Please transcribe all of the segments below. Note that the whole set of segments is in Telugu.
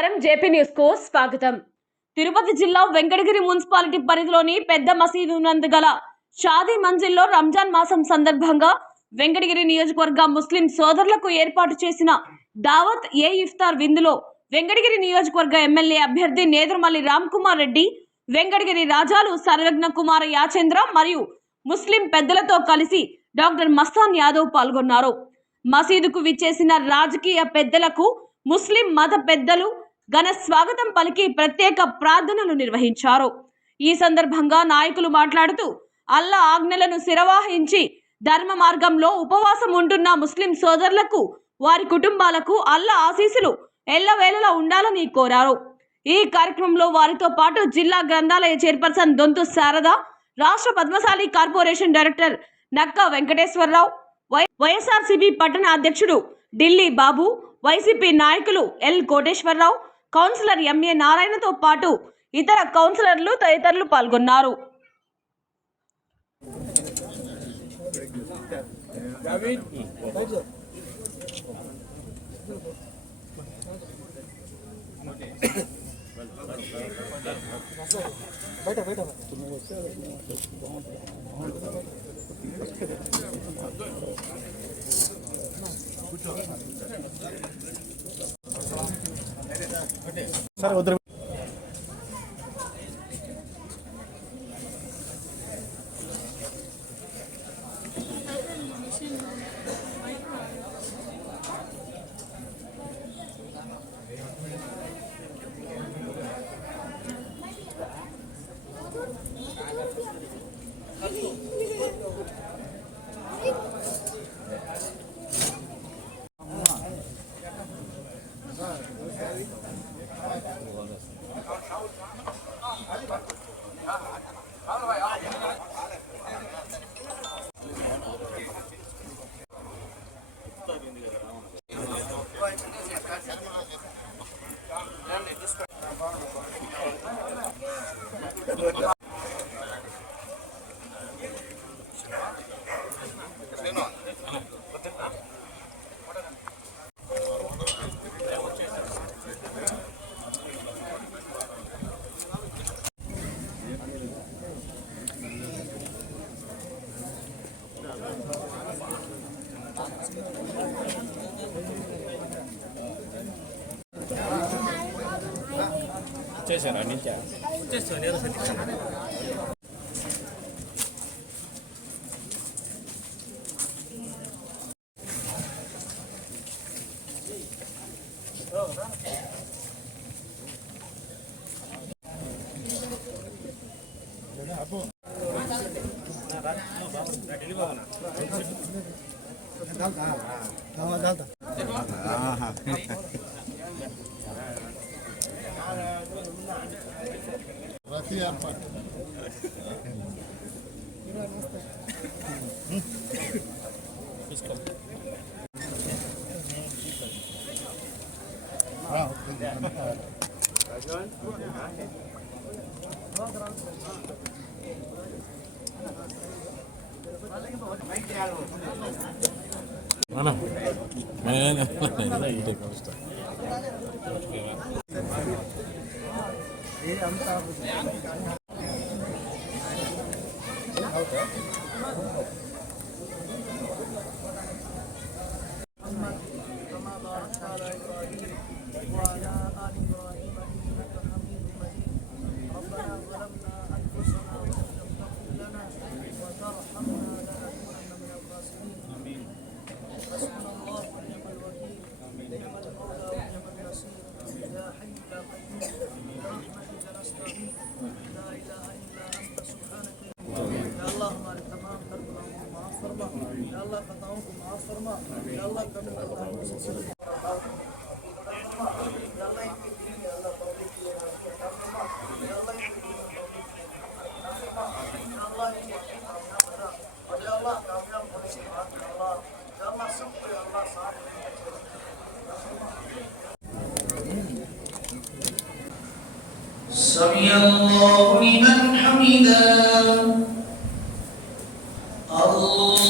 నమస్కారం. జేపీ న్యూస్కు స్వాగతం. తిరుపతి జిల్లా వెంకటగిరి మున్సిపాలిటీ పరిధిలోని పెద్ద మసీదు నందు గల షాదీ మంజిల్లో రంజాన్ మాసం సందర్భంగా వెంకటగిరి నియోజకవర్గ ముస్లిం సోదరులకు ఏర్పాటు చేసిన దావత్ ఏ ఇఫ్తార్ విందులో వెంకటగిరి నియోజకవర్గ ఎమ్మెల్యే అభ్యర్థి నేదురుమల్లి రామ్ కుమార్ రెడ్డి వెంకటగిరి రాజాలు సర్వజ్ఞ కుమార యాచేంద్ర మరియు ముస్లిం పెద్దలతో కలిసి డాక్టర్ మస్తాన్ యాదవ్ పాల్గొన్నారు. మసీదుకు విచ్చేసిన రాజకీయ పెద్దలకు ముస్లిం మత పెద్దలు ఘన స్వాగతం పలికి ప్రత్యేక ప్రార్థనలు నిర్వహించారు. ఈ సందర్భంగా నాయకులు మాట్లాడుతూ అల్లా ఆజ్ఞలను శిరవాహించి ధర్మ మార్గంలో ఉపవాసం ఉంటున్న ముస్లిం సోదరులకు వారి కుటుంబాలకు అల్లా ఆశీస్సులు ఎల్లవేళలా ఉండాలని కోరారు. ఈ కార్యక్రమంలో వారితో పాటు జిల్లా గ్రంథాలయ చైర్పర్సన్ దొంతు శారద రాష్ట్ర పద్మశాలి కార్పొరేషన్ డైరెక్టర్ నక్క వెంకటేశ్వరరావు వై వైఎస్ఆర్సీపీ పట్టణ అధ్యక్షుడు ఢిల్లీ బాబు వైసీపీ నాయకులు ఎల్ కోటేశ్వరరావు కౌన్సిలర్ ఎంఏ నారాయణతో పాటు ఇతర కౌన్సిలర్లు తదితరులు పాల్గొన్నారు. సరే మనం మన ఇటే 诶咱们三不是 Oh.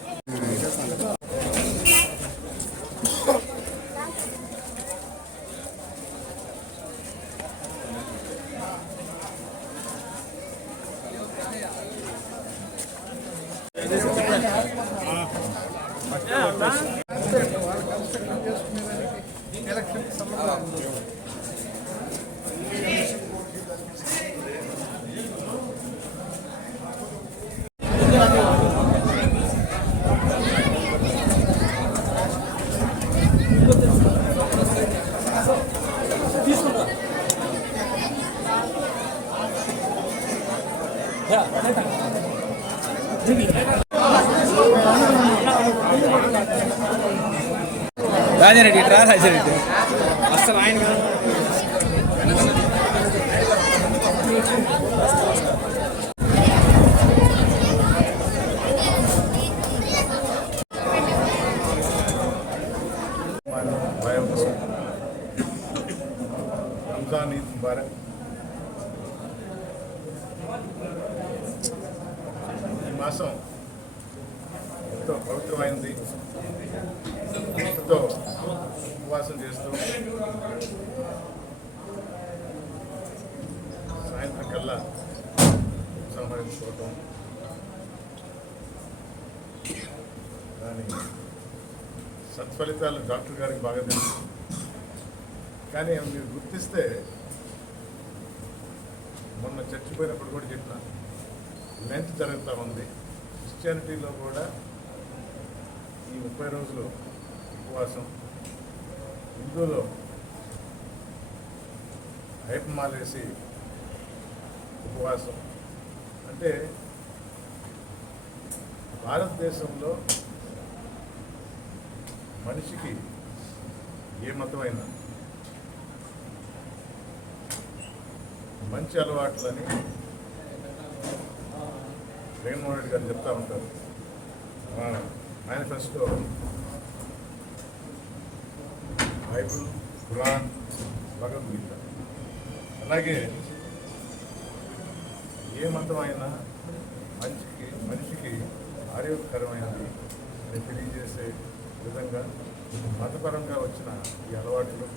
రాజారెడ్డి ఇట్రా రాజారెడ్డి. అసలు ఆయన రంజాన్ ఈద్ ముబారక్ ఈ మాసం ఎంతో పవిత్రమైనది ఎంతో ఉపవాసం చేస్తూ సాయంత్రం కల్లా సంహరించుకోవటం. దాని సత్ఫలితాలు డాక్టర్ గారికి బాగా తెలుసు. కానీ అవి మీరు గుర్తిస్తే మొన్న చచ్చిపోయినప్పుడు కూడా చెప్పిన. లెంత్ జరుగుతూ ఉంది. క్రిస్టియానిటీలో కూడా ఈ ముప్పై రోజులు ఉపవాసం. హిందూలో హైపమాలేసి ఉపవాసం. అంటే భారతదేశంలో మనిషికి ఏ మతమైనా మంచి అలవాట్లని జగన్మోహన్ రెడ్డి గారు చెప్తా ఉంటారు. మేనిఫెస్టో బైబుల్ ఖురాన్ భగవద్గీత అలాగే ఏ మతమైనా మంచికి మనిషికి ఆరోగ్యకరమైనది అని తెలియజేసే విధంగా మతపరంగా వచ్చిన ఈ అలవాట్లు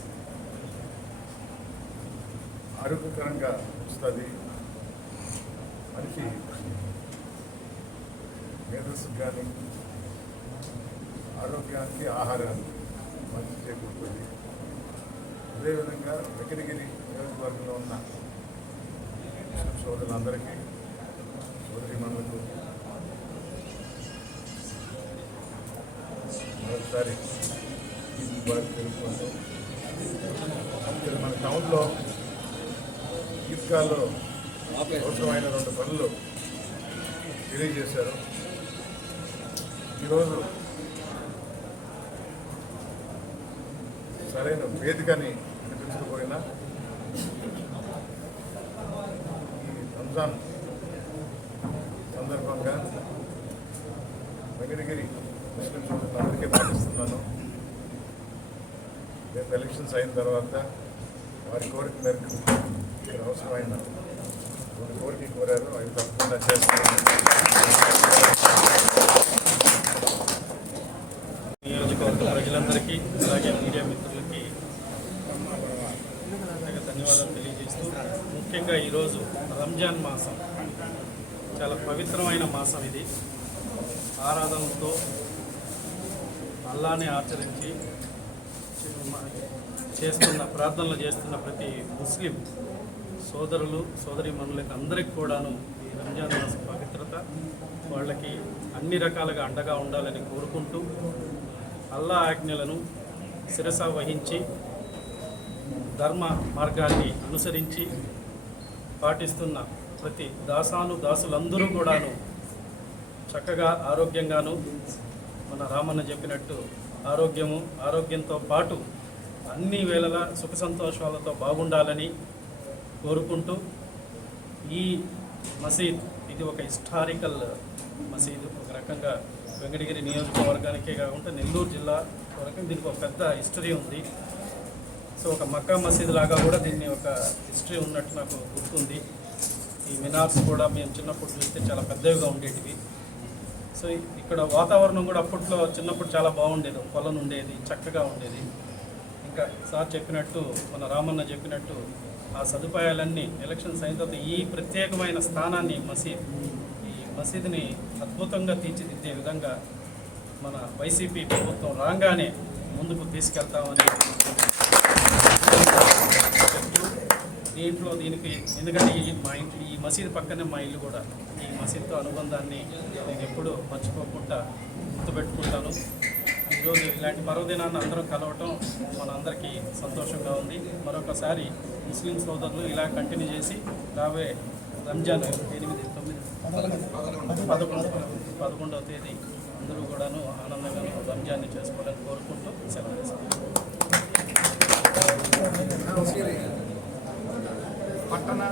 ఆరోగ్యకరంగా వస్తుంది. మనిషి మేధస్సు కానీ ఆరోగ్యానికి ఆహారాన్ని మంచి చేకూరుతుంది. అదేవిధంగా వెకిరిగిరి నియోజకవర్గంలో ఉన్న సోదరులందరికీ సోదరి మనకు మరొకసారి తెలుసుకుంటూ మన టౌన్లో ఈద్గాలో అవసరమైన రెండు పనులు తెలియజేశారు. ఈరోజు సరైన వేదికని అనిపించకపోయినా ఈ రంజాన్ సందర్భంగా వెంకటగిరి ముస్లిం అందరికీ పాటిస్తున్నాను రేపు ఎలక్షన్స్ అయిన తర్వాత వారి కోరిక మేరకు ఇక్కడ అవసరమైన వారి కోరిక కోరారు. అవి తప్పకుండా చేస్తున్నాను రంజాన్ మాసం. చాలా పవిత్రమైన మాసం ఇది. ఆరాధనలతో అల్లాని ఆచరించి చేస్తున్న ప్రార్థనలు చేస్తున్న ప్రతి ముస్లిం సోదరులు సోదరి మనులకి అందరికి కూడాను ఈ రంజాన్ మాసం పవిత్రత వాళ్ళకి అన్ని రకాలుగా అండగా ఉండాలని కోరుకుంటూ అల్లా ఆజ్ఞలను శిరస వహించి ధర్మ మార్గాన్ని అనుసరించి పాటిస్తున్న ప్రతి దాసాను దాసులందరూ కూడాను చక్కగా ఆరోగ్యంగాను మన రామన్న చెప్పినట్టు ఆరోగ్యము ఆరోగ్యంతో పాటు అన్ని వేళల సుఖ సంతోషాలతో బాగుండాలని కోరుకుంటూ ఈ మసీద్ ఇది ఒక హిస్టారికల్ మసీదు. ఒక రకంగా వెంకటగిరి నియోజకవర్గానికే కాకుండా నెల్లూరు జిల్లా వరకు దీనికి ఒక పెద్ద హిస్టరీ ఉంది. సో ఒక మక్కా మసీద్ లాగా కూడా దీన్ని ఒక హిస్టరీ ఉన్నట్టు నాకు గుర్తుంది. ఈ మినార్స్ కూడా మేము చిన్నప్పుడు చూస్తే చాలా పెద్దవిగా ఉండేటివి. సో ఇక్కడ వాతావరణం కూడా అప్పట్లో చిన్నప్పుడు చాలా బాగుండేది. పొలం ఉండేది చక్కగా ఉండేది. ఇంకా సార్ చెప్పినట్టు మన రామన్న చెప్పినట్టు ఆ సదుపాయాలన్నీ ఎలక్షన్స్ అయిన తర్వాత ఈ ప్రత్యేకమైన స్థానాన్ని మసీద్ ఈ మసీదుని అద్భుతంగా తీర్చిదిద్దే విధంగా మన వైసీపీ ప్రభుత్వం రాగానే ముందుకు తీసుకెళ్తామని దీంట్లో దీనికి ఎందుకంటే ఈ మా ఇంటి ఈ మసీదు పక్కనే మా ఇల్లు కూడా. ఈ మసీద్తో అనుబంధాన్ని నేను ఎప్పుడూ మర్చిపోకుండా గుర్తుపెట్టుకుంటాను. ఈరోజు ఇలాంటి పర్వదినాన్ని అందరం కలవటం మనందరికీ సంతోషంగా ఉంది. మరొకసారి ముస్లిం సోదరులు ఇలా కంటిన్యూ చేసి రాబోయే రంజాన్ ఎనిమిది తొమ్మిది పదకొండు పదకొండవ తేదీ అందరూ కూడాను ఆనందంగా రంజాన్ని చేసుకోవాలని కోరుకుంటూ సెలవు పట్టణ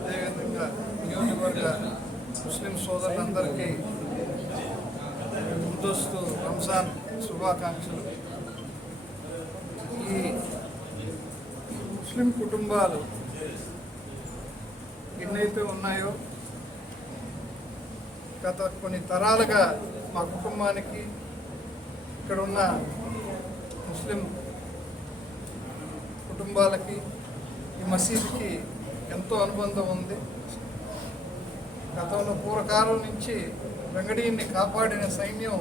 అదేవిధంగా నియోజకవర్గ ముస్లిం సోదరులందరికీ ముందస్తు రంజాన్ శుభాకాంక్షలు. ఈ ముస్లిం కుటుంబాలు ఎన్నైతే ఉన్నాయో గత కొన్ని తరాలుగా మా కుటుంబానికి ఇక్కడ ఉన్న ముస్లిం కుటుంబాలకి ఈ మసీదుకి ఎంతో అనుబంధం ఉంది. గతంలో పూర్వకాలం నుంచి వెంగడీని కాపాడిన సైన్యం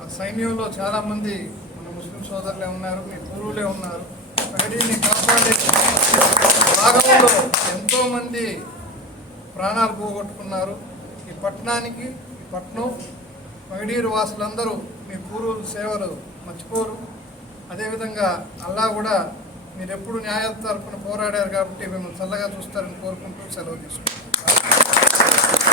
ఆ సైన్యంలో చాలామంది మన ముస్లిం సోదరులే ఉన్నారు మీ గురువులే ఉన్నారు. వెంగడీని కాపాడే భాగంలో ఎంతోమంది ప్రాణాలు పోగొట్టుకున్నారు. ఈ పట్టణానికి పట్నం మగడీరు వాసులందరూ మీ పూర్వుల సేవలు మర్చిపోరు. అదేవిధంగా అల్లా కూడా మీరు ఎప్పుడు న్యాయ తరపున పోరాడారు కాబట్టి మిమ్మల్ని చల్లగా చూస్తారని కోరుకుంటూ సెలవు తీసుకుంటాం